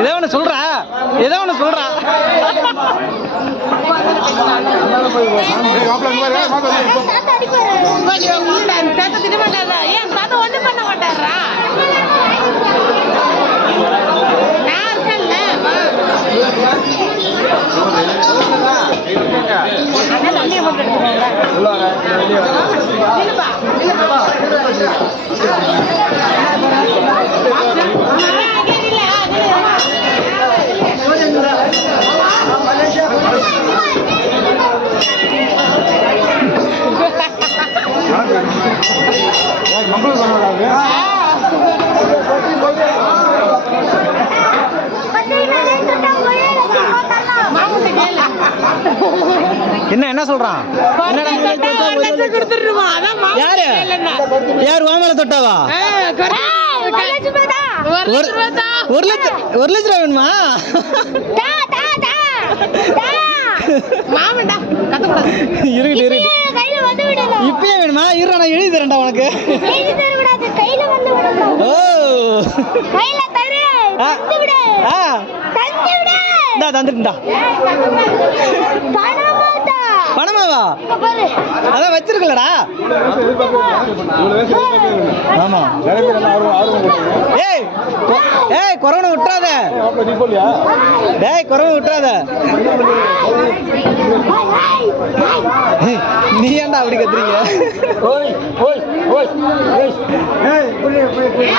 ஏதோ ஒன்று சொல்றா, ஏதோ ஒன்று சொல்றா. ஏன் தாத்தா ஒண்ணு பண்ண மாட்டாரா? என்ன என்ன சொல்றான்? யாரு யார் வாங்கல தொட்டாவா? 1,00,000 வேணுமா? இப்பயே வேணுமா? இரு, நான் எழுதி தரேன்டா உனக்கு. ஓ தந்துட்டா. பணமாவா? அதான் வச்சிருக்கலடா. ஆமா. ஏய் ஏய் கொரோனா விட்டுறாத. டேய் கொரோனா விட்டுறாத. நீ ஏன்டா அப்படி கத்துறீங்க? ஓய் ஓய் ஓய் ஓய். ஏய் புள்ளி புள்ளி புள்ளி.